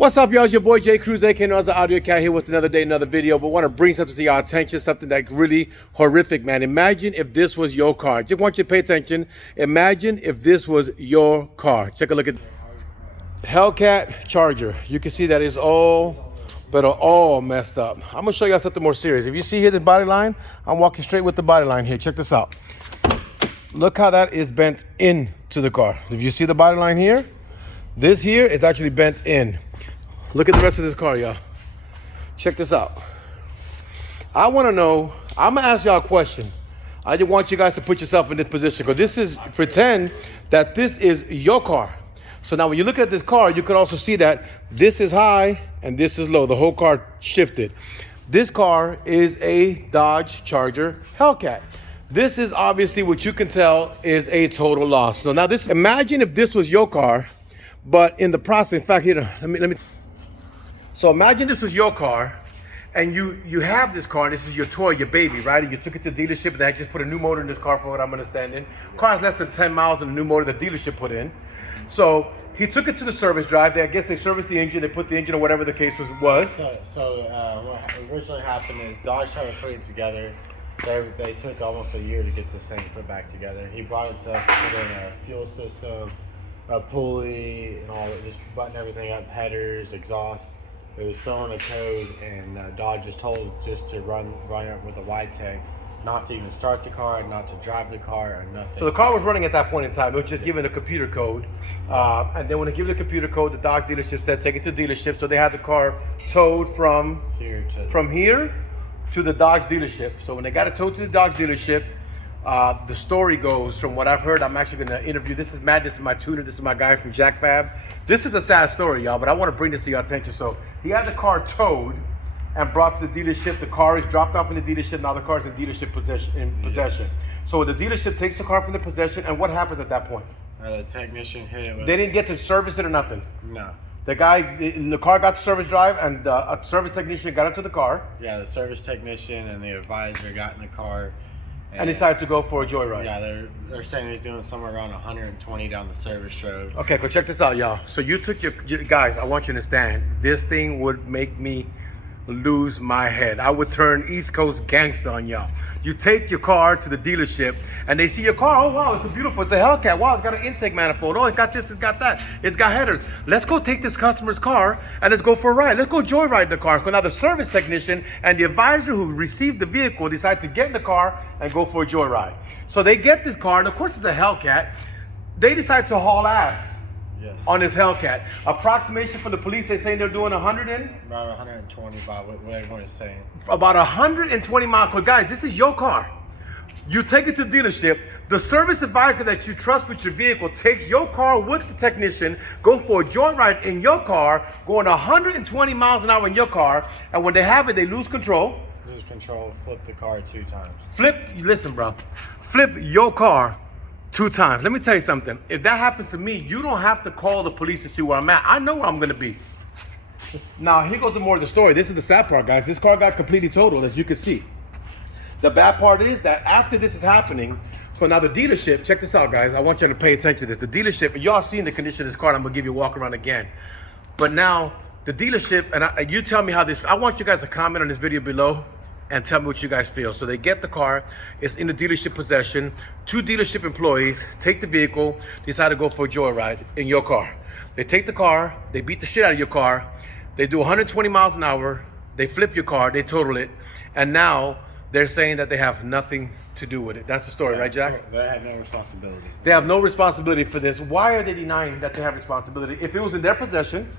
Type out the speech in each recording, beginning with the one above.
What's up, y'all? It's your boy Jay Cruz, aka Noza Audio Cat, here with another day, another video. But want to bring something to your attention, something that really horrific, man. Imagine if this was your car. Just want you to pay attention. Imagine if this was your car. Take a look at Hellcat Charger. You can see that it's all messed up. I'm gonna show y'all something more serious. If you see here the body line, I'm walking straight with the body line here. Check this out. Look how that is bent into the car. If you see the body line here, this here is actually bent in. Look at the rest of this car, y'all. Check this out. I want to know, I'm going to ask y'all a question. I just want you guys to put yourself in this position, because this is, pretend that this is your car. So now when you look at this car, you could also see that this is high and this is low. The whole car shifted. This car is a Dodge Charger Hellcat. This is obviously, what you can tell, is a total loss. So now this, imagine if this was your car, but in the process, in fact, here, let me. So imagine this was your car, and you have this car, and this is your toy, your baby, right? And you took it to the dealership, and they just put a new motor in this car, for what I'm understanding. Car is less than 10 miles, and the new motor the dealership put in. So he took it to the service drive. I guess they serviced the engine, they put the engine or whatever the case was. What originally happened is Dodge tried to put it together. They took almost a year to get this thing put back together. He brought it to us, put in a fuel system, a pulley, and all that, just button everything up, headers, exhaust. It was throwing a code, and Dodge just told just to run it with a wide tag, not to even start the car, not to drive the car, or nothing. So the car was running at that point in time. It was just given a computer code. And then when they give the computer code, the Dodge dealership said, take it to the dealership. So they had the car towed from here to the Dodge dealership. So when they got it towed to the Dodge dealership, the story goes, from what I've heard, I'm actually going to interview. This is Matt. This is my tuner. This is my guy from Jack Fab. This is a sad story, y'all, but I want to bring this to your attention. So he had the car towed and brought to the dealership. The car is dropped off in the dealership. Now the car is in dealership possession. So the dealership takes the car from the possession, and what happens at that point? The technician hit it with... They didn't get to service it or nothing? No. The car got to service drive, and a service technician got into the car. Yeah, the service technician and the advisor got in the car. And decided to go for a joyride. Yeah, they're saying he's doing somewhere around 120 down the service road. Okay, go check this out, y'all. So you took your guys, I want you to understand, this thing would make me lose my head. I would turn East Coast gangster on y'all. You take your car to the dealership, and they see your car. Oh wow, it's beautiful. It's a Hellcat. Wow, it's got an intake manifold. Oh, it's got this, it's got that. It's got headers. Let's go take this customer's car and let's go for a ride. Let's go joyride the car. So now the service technician and the advisor who received the vehicle decide to get in the car and go for a joyride. So they get this car, and of course it's a Hellcat. They decide to haul ass. Yes. On this Hellcat. Approximation from the police, they saying they're doing 100 in? About 125, what everyone is saying. About 120 miles. But guys, this is your car. You take it to the dealership. The service advisor that you trust with your vehicle take your car with the technician, go for a joyride in your car, going 120 miles an hour in your car, and when they have it, they lose control. Lose control, flip the car 2 times. Listen, bro. Flip your car 2 times. Let me tell you something. If that happens to me, you don't have to call the police to see where I'm at. I know where I'm going to be. Now, here goes the more of the story. This is the sad part, guys. This car got completely totaled, as you can see. The bad part is that after this is happening, so now the dealership, check this out, guys. I want you to pay attention to this. The dealership, y'all seen the condition of this car. I'm going to give you a walk around again. But now, the dealership, and you tell me how this, I want you guys to comment on this video below and tell me what you guys feel. So they get the car, it's in the dealership possession. 2 dealership employees take the vehicle, decide to go for a joyride in your car. They take the car, they beat the shit out of your car, they do 120 miles an hour, they flip your car, they total it, and now they're saying that they have nothing to do with it. That's the story, right, Jack? They have no responsibility. They have no responsibility for this. Why are they denying that they have responsibility? If it was in their possession,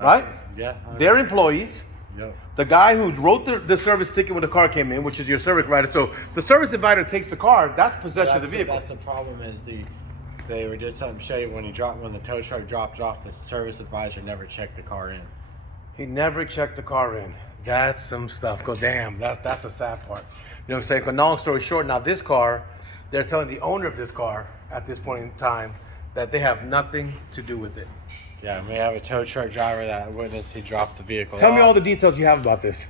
right? Yeah. They're employees. Yep. The guy who wrote the service ticket when the car came in, which is your service provider. So the service provider takes the car. That's possession of the vehicle. That's the problem. Is they were just something show you when the tow truck dropped it off. The service advisor never checked the car in. He never checked the car in. That's some stuff. Go damn. That's the sad part. You know what I'm saying? But long story short, now this car, they're telling the owner of this car at this point in time that they have nothing to do with it. Yeah, we have a tow truck driver that witnessed he dropped the vehicle. Tell me all the details you have about this.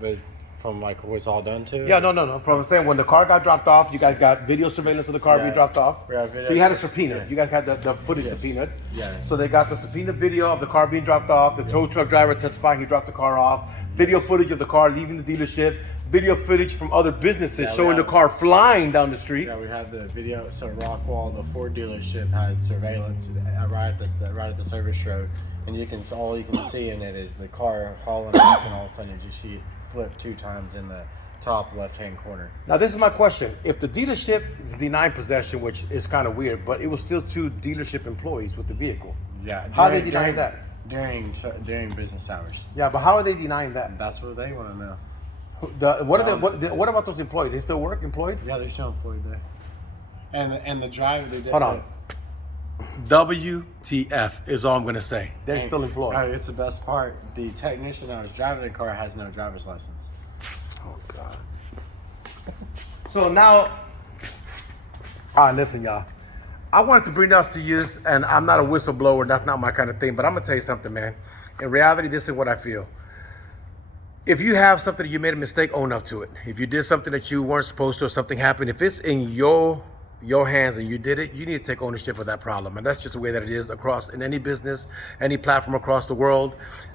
The From like where it's all done to? Yeah, no. From saying when the car got dropped off, you guys got video surveillance of the car being dropped off. Yeah, video So you had a subpoena. yeah. You guys had the footage subpoenaed. Yeah. So they got the subpoena video of the car being dropped off, the tow truck driver testifying he dropped the car off, video footage of the car leaving the dealership, video footage from other businesses we showing the have- car flying down the street. Yeah, we have the video. So Rockwall, the Ford dealership, has surveillance right at the service road, and all you can see in it is the car hauling ass, and all of a sudden you see it flip 2 times in the top left-hand corner. Now this is my question. If the dealership is denying possession, which is kind of weird, but it was still 2 dealership employees with the vehicle. Yeah. How are they denying that? During business hours. Yeah, but how are they denying that? That's what they want to know. What about those employees? They still work employed? Yeah, they're still employed there. And the driver. Hold on. WTF is all I'm gonna say. They're still employed. It's the best part. The technician that was driving the car has no driver's license. Oh God. So now, all right, listen, y'all. I wanted to bring this to you, and I'm not a whistleblower. That's not my kind of thing. But I'm gonna tell you something, man. In reality, this is what I feel. If you have something that you made a mistake, own up to it. If you did something that you weren't supposed to, or something happened, if it's in your hands and you did it, you need to take ownership of that problem. And that's just the way that it is in any business, any platform across the world.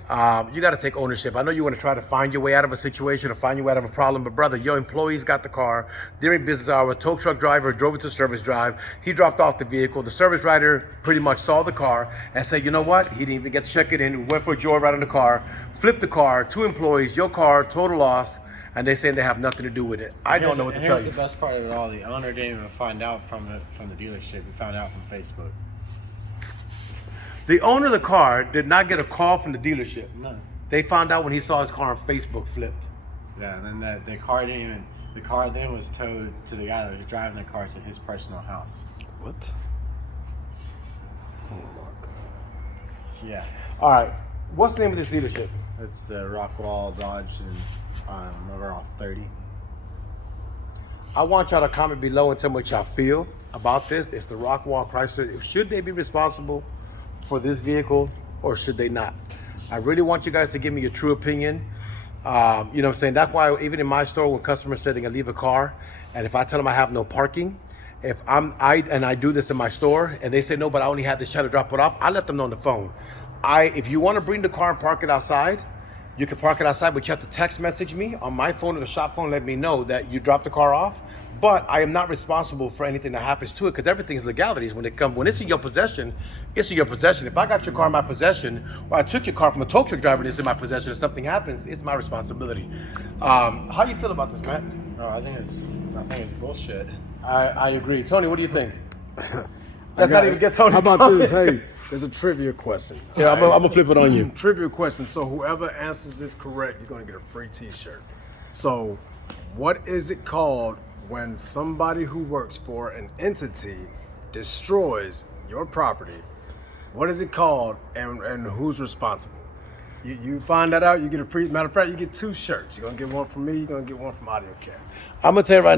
You got to take ownership. I know you want to try to find your way out of a situation or find your way out of a problem, but brother, your employees got the car during business hour. Tow truck driver drove it to service drive. He dropped off the vehicle. The service rider pretty much saw the car and said, you know what? He didn't even get to check it in. He went for a joyride in the car, flipped the car, 2 employees, your car, total loss. And they saying they have nothing to do with it. I don't know what to tell you. Here's the best part of it all: the owner didn't even find out from the dealership. He found out from Facebook. The owner of the car did not get a call from the dealership. No. They found out when he saw his car on Facebook flipped. Yeah, and then the car didn't even. The car then was towed to the guy that was driving the car to his personal house. What? Oh my God. Yeah. All right. What's the name of this dealership? It's the Rockwall Dodge and over off 30. I want y'all to comment below and tell me what y'all feel about this. It's the Rockwall Chrysler. Should they be responsible for this vehicle or should they not? I really want you guys to give me your true opinion. You know what I'm saying? That's why even in my store, when customers say they're gonna leave a car, and if I tell them I have no parking, if I do this in my store and they say no, but I only have this to drop it off, I let them know on the phone. If you want to bring the car and park it outside, you can park it outside, but you have to text message me on my phone or the shop phone, let me know that you dropped the car off. But I am not responsible for anything that happens to it because everything's legalities. When it's in your possession, it's in your possession. If I got your car in my possession, or I took your car from a tow truck driver and it's in my possession, if something happens, it's my responsibility. How do you feel about this, Matt? Oh, I think it's bullshit. I agree. Tony, what do you think? Let's not even get Tony. How about this? Hey, there's a trivia question. Yeah, I'm gonna flip it on you. Trivia question. So whoever answers this correct, you're gonna get a free T-shirt. So, what is it called when somebody who works for an entity destroys your property? What is it called, and who's responsible? You find that out, you get a free. Matter of fact, you get 2 shirts. You're gonna get one from me. You're gonna get one from AudioCat. I'm gonna tell you right now.